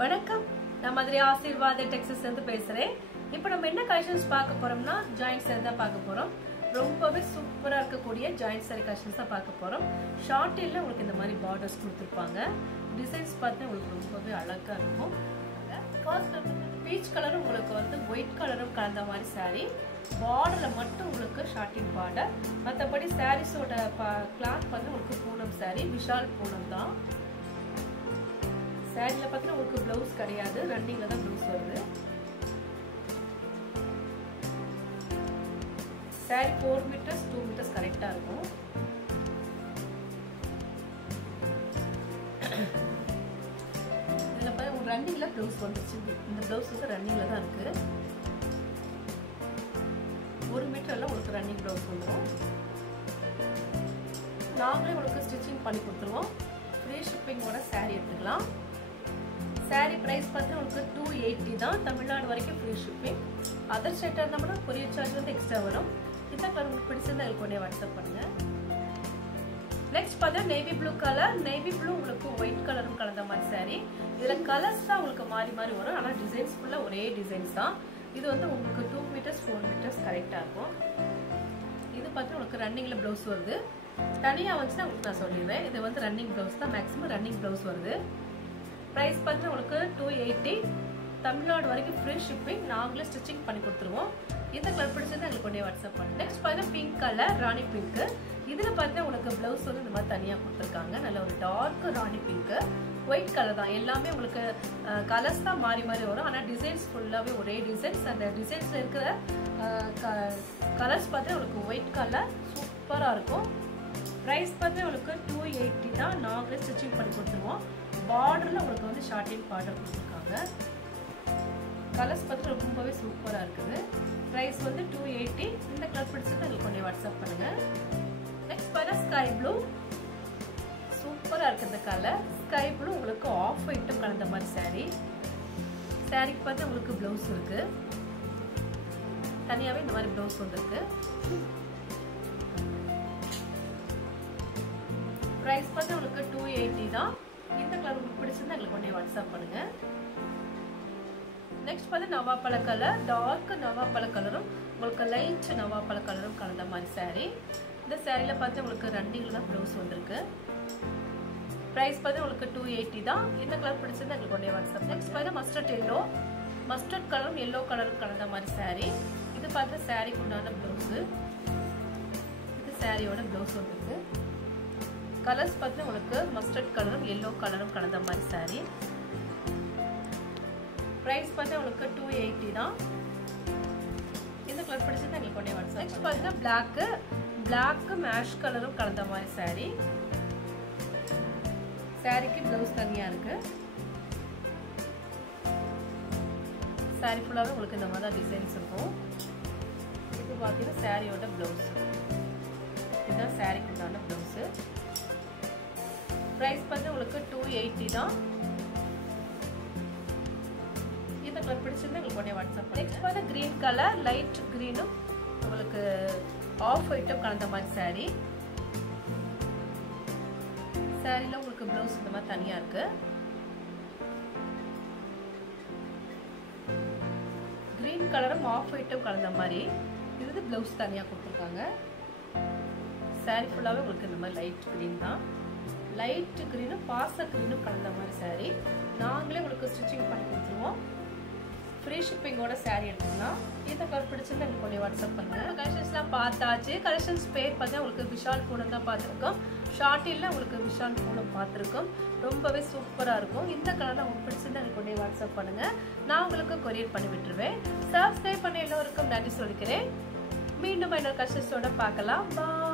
வணக்கம், நான் மதுரை ஆசீர்வாத டெக்ஸஸ் இருந்து பேசுறேன். இப்போ நம்ம என்ன கலெக்ஷன்ஸ் பார்க்க போறோம்னா ஜாயிண்ட் saree தான் பார்க்க போறோம். ரொம்பவே சூப்பரா இருக்கக்கூடிய ஜாயிண்ட் saree கலெக்ஷன்ஸ் தான் பார்க்க போறோம். ஷார்ட்டில் உங்களுக்கு இந்த மாதிரி பார்டர்ஸ் கொடுத்துருப்பாங்க. டிசைன்ஸ் பார்த்து உங்களுக்கு ரொம்பவே அழகா இருக்கும். ஃபர்ஸ்ட் பீச் கலரும் உங்களுக்கு வந்து ஒயிட் கலரும் கலந்த மாதிரி saree. பார்டர்ல மட்டும் உங்களுக்கு ஷார்ட்டின் பார்டர். மற்றபடி சாரீஸோட கிளாத் வந்து உங்களுக்கு பூனம் saree, விஷால் பூனம் தான். சாரியில் பார்த்தீங்கன்னா உங்களுக்கு ப்ளவுஸ் கிடையாது, ரன்னிங்கில் தான் ப்ளவுஸ் வருது. சாரி 4 மீட்டர்ஸ் 2 மீட்டர்ஸ் கரெக்டாக இருக்கும். இதில் பார்த்தா உங்களுக்கு ரன்னிங்கில் ப்ளவுஸ் வந்துச்சு. இந்த ப்ளவுஸ் வந்து ரன்னிங்கில் தான் இருக்குது. 1 மீட்டரில் உங்களுக்கு ரன்னிங் ப்ளவுஸ் வந்துடும். நாங்களே உங்களுக்கு ஸ்டிச்சிங் பண்ணி கொடுத்துருவோம். ஃப்ரீ ஷிப்பிங்கோட சாரி எடுத்துக்கலாம். சாரி ப்ரைஸ் பார்த்து உங்களுக்கு 280 தான். தமிழ்நாடு வரைக்கும் ஃப்ரீ ஷிப்பிங். அதர் ஸ்டேட்டாக இருந்தால் கொரியர் சார்ஜ் வந்து எக்ஸ்ட்ரா வரும். இந்த கலர் உங்களுக்கு பிடிச்சிருந்தா எங்களுக்கு உடனே வாட்ஸ்அப் பண்ணுங்க. நெக்ஸ்ட் பார்த்தா navy blue colour. Navy blue உங்களுக்கு ஒயிட் கலரும் கலந்த மாதிரி சாரி. இதில் கலர்ஸ் தான் உங்களுக்கு மாறி மாறி வரும். ஆனால் டிசைன்ஸ் ஃபுல்லாக ஒரே டிசைன்ஸ் தான். இது வந்து உங்களுக்கு 2 மீட்டர்ஸ் 4 மீட்டர்ஸ் கரெக்டாக இருக்கும். இது பார்த்து உங்களுக்கு ரன்னிங்கில் ப்ளவுஸ் வருது. தனியாக வந்துச்சுன்னா உங்களுக்கு நான் சொல்லிடுறேன். இது வந்து ரன்னிங் ப்ளவுஸ் தான். மேக்ஸிமம் ரன்னிங் ப்ளவுஸ் வருது. ப்ரைஸ் பார்த்து உங்களுக்கு 280. தமிழ்நாடு வரைக்கும் ஃப்ரீ ஷிப்பிங். நாங்களே ஸ்டிச்சிங் பண்ணி கொடுத்துருவோம். இந்த கலர் பிடிச்சது எங்களுக்கு கொண்டே வாட்ஸ்அப் பண்ணுங்க. நெக்ஸ்ட் பார்த்தீங்கன்னா பிங்க் கலர், ராணி பிங்க். இதில் பார்த்தீங்கன்னா உங்களுக்கு ப்ளவுஸ் வந்து இந்த மாதிரி தனியாக கொடுத்துருக்காங்க. நல்ல ஒரு டார்க் ராணி பிங்க். ஒயிட் கலர் தான். எல்லாமே உங்களுக்கு கலர்ஸ் தான் மாறி மாறி வரும். ஆனால் டிசைன்ஸ் ஃபுல்லாகவே ஒரே டிசைன்ஸ். அந்த டிசைன்ஸில் இருக்கிற கலர்ஸ் பார்த்தீங்கன்னா உங்களுக்கு ஒயிட் கலர் சூப்பராக இருக்கும். ப்ரைஸ் பார்த்தீங்கன்னா உங்களுக்கு 280 தான். நாங்களே ஸ்டிச்சிங் பண்ணி கொடுத்துருவோம். பார்டரில் உங்களுக்கு வந்து ஷார்ட்டின் பார்டர் கொடுத்துருக்காங்க. கலர்ஸ் பார்த்து ரொம்பவே சூப்பராக இருக்குது. ப்ரைஸ் வந்து 280. இந்த கலர் பிடிச்சது எங்களுக்கு கொஞ்சம் வாட்ஸ்அப் பண்ணுங்கள். நெக்ஸ்ட் பார்த்தா ஸ்கை ப்ளூ. சூப்பராக இருக்குது இந்த கலர். ஸ்கை ப்ளூ உங்களுக்கு ஆஃப் ஒயிட்டும் கலந்த மாதிரி சாரீ. சாரீக்கு பார்த்து உங்களுக்கு ப்ளவுஸ் இருக்குது. தனியாகவே இந்த மாதிரி ப்ளவுஸ் வந்துருக்கு. ப்ரைஸ் பார்த்து உங்களுக்கு 280 தான். இந்த கலர் உங்களுக்கு பிடிச்சிருந்தா எங்களுக்கு உடனே வாட்ஸ்அப் பண்ணுங்க. நெக்ஸ்ட் பார்த்து நவாப்பழ கலர். டார்க் நவாப்பழ கலரும் உங்களுக்கு லைட் நவாப்பழ கலரும் கலந்த மாதிரி சாரீ. இந்த சாரியில் பார்த்து உங்களுக்கு ரன்னிங்கில் தான் ப்ளவுஸ் வந்திருக்கு. ப்ரைஸ் பார்த்து உங்களுக்கு 280 தான். இந்த கலர் பிடிச்சிருந்தா எங்களுக்கு உடனே வாட்ஸ்அப். நெக்ஸ்ட் பார்த்து மஸ்டர்ட் எல்லோ. மஸ்டர்ட் கலரும் எல்லோ கலரும் கலந்த மாதிரி சாரீ. இது பார்த்து சாரீக்கு உண்டான ப்ளவுஸு. இது சாரியோட ப்ளவுஸ் வந்திருக்கு. கலர்ஸ் பார்த்து உங்களுக்கு மஸ்டர்ட் கலரும் எல்லோ கலரும் கலந்த மாதிரி சாரீ. ப்ரைஸ் பார்த்து உங்களுக்கு 280 தான். இந்த கலர் பிடிச்சது எங்களுக்கு உடனே வாட்ஸ்அப். நெக்ஸ்ட் பார்த்தீங்கன்னா பிளாக் மேஷ் கலரும் கலந்த மாதிரி சாரீ. சாரீக்கு ப்ளவுஸ் தனியாக இருக்கு. சாரீ ஃபுல்லாகவே உங்களுக்கு இந்த மாதிரி தான் டிசைன்ஸ் இருக்கும். இது பார்த்தீங்கன்னா சாரியோட ப்ளவுஸ். இதுதான் சாரீக்கு உண்டான ப்ளவுஸு. ப்ரைஸ் பார்த்து உங்களுக்கு 280 தான். இந்த கலர் பிடிச்சிருந்தா உங்களுக்கு உடனே வாட்ஸ்அப். நெக்ஸ்ட் பார்த்து கிரீன் கலர். லைட் கிரீனும் உங்களுக்கு ஆஃப் ஒயிட்டும் கலந்த மாதிரி சாரீ. சாரியில் உங்களுக்கு ப்ளவுஸ் இந்த மாதிரி தனியாக இருக்கு. கிரீன் கலரும் ஆஃப் ஒயிட்டும் கலந்த மாதிரி. இது ப்ளவுஸ் தனியாக கொடுத்துருக்காங்க. சாரீ ஃபுல்லாகவே உங்களுக்கு இந்த மாதிரி லைட் கிரீன் தான். லைட் கிரீனும் பாச கிரீனும் கலந்த மாதிரி சாரீ. நாங்களே உங்களுக்கு ஸ்டிச்சிங் பண்ணி கொடுத்துருவோம். ஃப்ரீ ஷிப்பிங்கோட சாரீ எடுத்துக்கலாம். இந்த கலர் பிடிச்சிருந்தா எனக்கு கொஞ்சம் வாட்ஸ்அப் பண்ணுங்க. கலெக்ஷன்ஸ்லாம் பார்த்தாச்சு. கலெக்ஷன்ஸ் பேர் பார்த்தா உங்களுக்கு விஷால் பூனம் தான் பார்த்துருக்கோம். ஷார்ட்டில் உங்களுக்கு விஷால் பூனம் பார்த்துருக்கோம். ரொம்பவே சூப்பராக இருக்கும். இந்த கலர் தான் உங்களுக்கு பிடிச்சிருந்தா எனக்கு கொஞ்சம் வாட்ஸ்அப் பண்ணுங்க. நான் உங்களுக்கு கொரியர் பண்ணி விட்டுருவேன். சப்ஸ்கிரைப் பண்ண எல்லோருக்கும் நன்றி சொல்லிக்கிறேன். மீண்டும் இன்னொரு கலெக்ஷன்ஸோட பார்க்கலாம். பாய்.